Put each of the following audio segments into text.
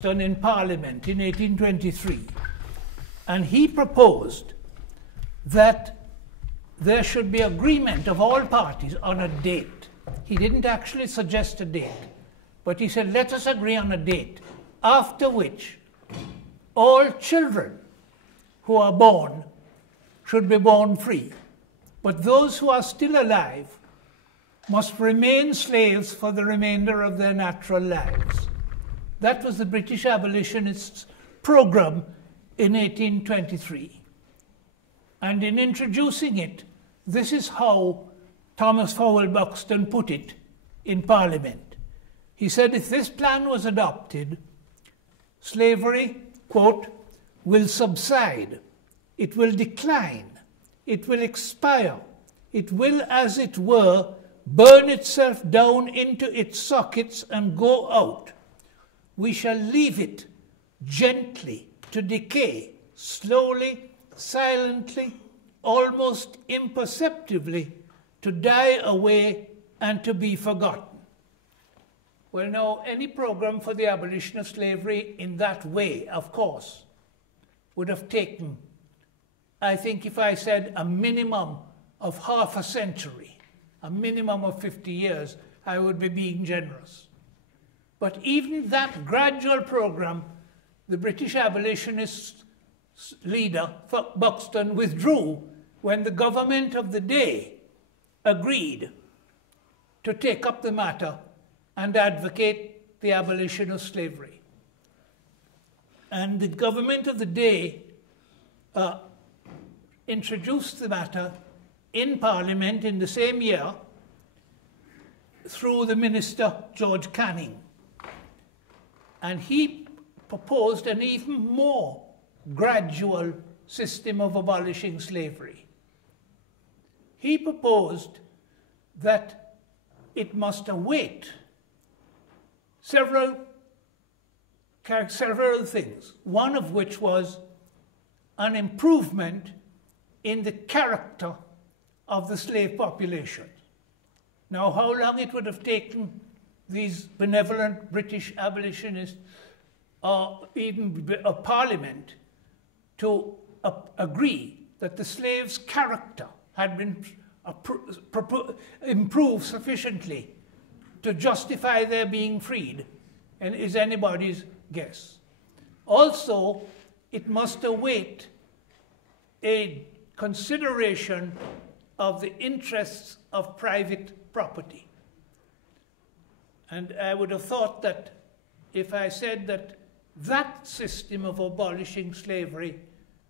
done in Parliament in 1823, and he proposed that there should be agreement of all parties on a date. He didn't actually suggest a date, but he said, let us agree on a date after which all children who are born should be born free, but those who are still alive must remain slaves for the remainder of their natural lives. That was the British abolitionists' program in 1823. And in introducing it, this is how Thomas Fowell Buxton put it in Parliament. He said, if this plan was adopted, slavery, quote, will subside, it will decline, it will expire, it will, as it were, burn itself down into its sockets and go out. We shall leave it gently to decay, slowly, silently, almost imperceptibly, to die away and to be forgotten. Well, now, any program for the abolition of slavery in that way, of course, would have taken, I think if I said a minimum of half a century, a minimum of 50 years, I would be being generous. But even that gradual program, the British abolitionist leader, Buxton, withdrew when the government of the day agreed to take up the matter and advocate the abolition of slavery. And the government of the day introduced the matter in Parliament in the same year through the minister, George Canning. And he proposed an even more gradual system of abolishing slavery. He proposed that it must await several things, one of which was an improvement in the character of the slave population. Now, how long it would have taken these benevolent British abolitionists, or even a parliament, to agree that the slave's character had been improved sufficiently to justify their being freed, and is anybody's guess. Also, it must await a consideration of the interests of private property. And I would have thought that if I said that that system of abolishing slavery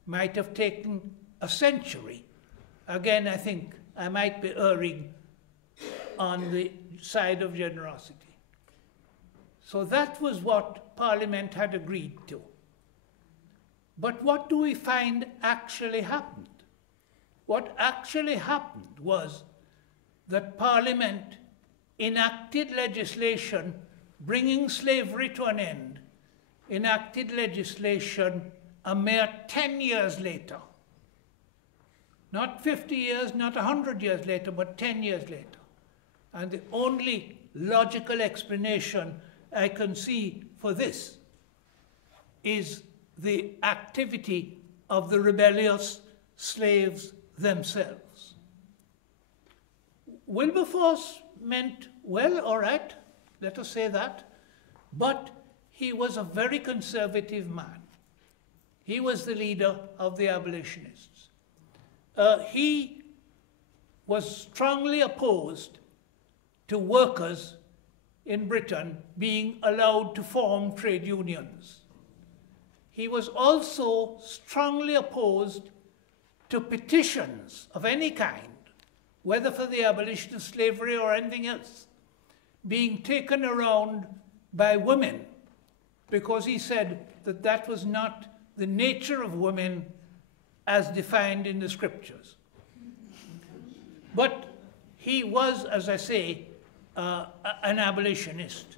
might have taken a century, again, I think I might be erring on the side of generosity. So that was what Parliament had agreed to. But what do we find actually happened? What actually happened was that Parliament enacted legislation bringing slavery to an end, enacted legislation a mere 10 years later. Not 50 years, not 100 years later, but 10 years later. And the only logical explanation I can see for this is the activity of the rebellious slaves themselves. Wilberforce meant well, all right, let us say that, but he was a very conservative man. He was the leader of the abolitionists. He was strongly opposed to workers in Britain being allowed to form trade unions. He was also strongly opposed to petitions of any kind, whether for the abolition of slavery or anything else, being taken around by women, because he said that that was not the nature of women as defined in the scriptures. But he was, as I say, an abolitionist.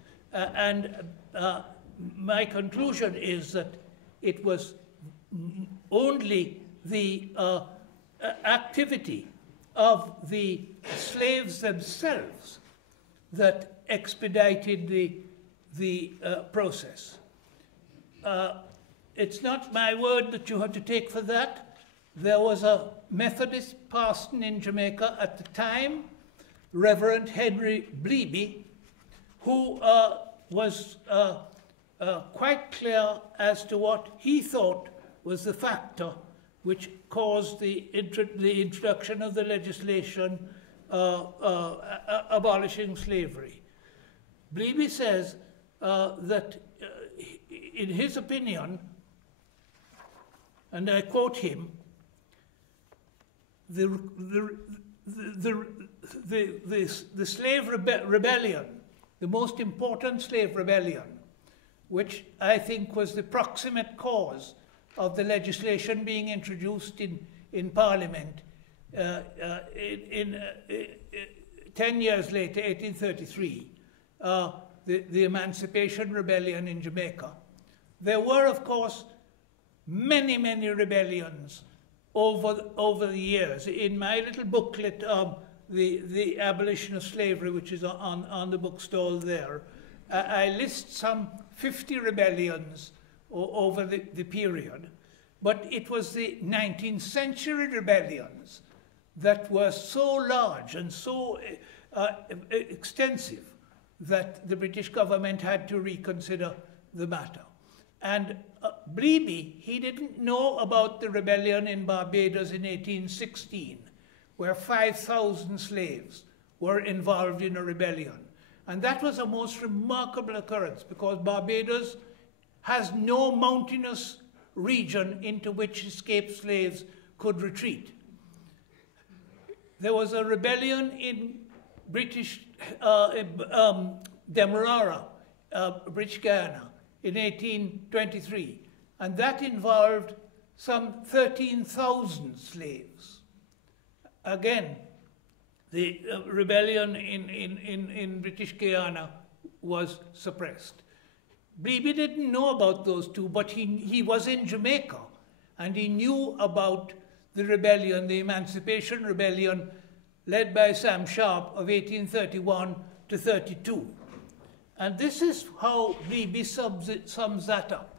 My conclusion is that it was only the activity of the slaves themselves that expedited the process. it's not my word that you have to take for that. There was a Methodist parson in Jamaica at the time, Reverend Henry Bleeby, who was quite clear as to what he thought was the factor which caused the introduction of the legislation abolishing slavery. Bleeby says that, in his opinion, and I quote him, the slave rebellion, the most important slave rebellion, which I think was the proximate cause of the legislation being introduced in Parliament 10 years later, 1833, the Emancipation Rebellion in Jamaica. There were, of course, many, many rebellions over the years. In my little booklet, the Abolition of Slavery, which is on the bookstall there, I list some 50 rebellions over the period, but it was the 19th century rebellions that were so large and so extensive that the British government had to reconsider the matter. And Bleeby, he didn't know about the rebellion in Barbados in 1816, where 5,000 slaves were involved in a rebellion. And that was a most remarkable occurrence, because Barbados has no mountainous region into which escaped slaves could retreat. There was a rebellion in British Demerara, British Guiana, in 1823, and that involved some 13,000 slaves. Again, the rebellion in British Guiana was suppressed. Bleeby didn't know about those two, but he was in Jamaica, and he knew about the rebellion, the Emancipation Rebellion, led by Sam Sharp of 1831 to 32. And this is how Bleeby sums that up.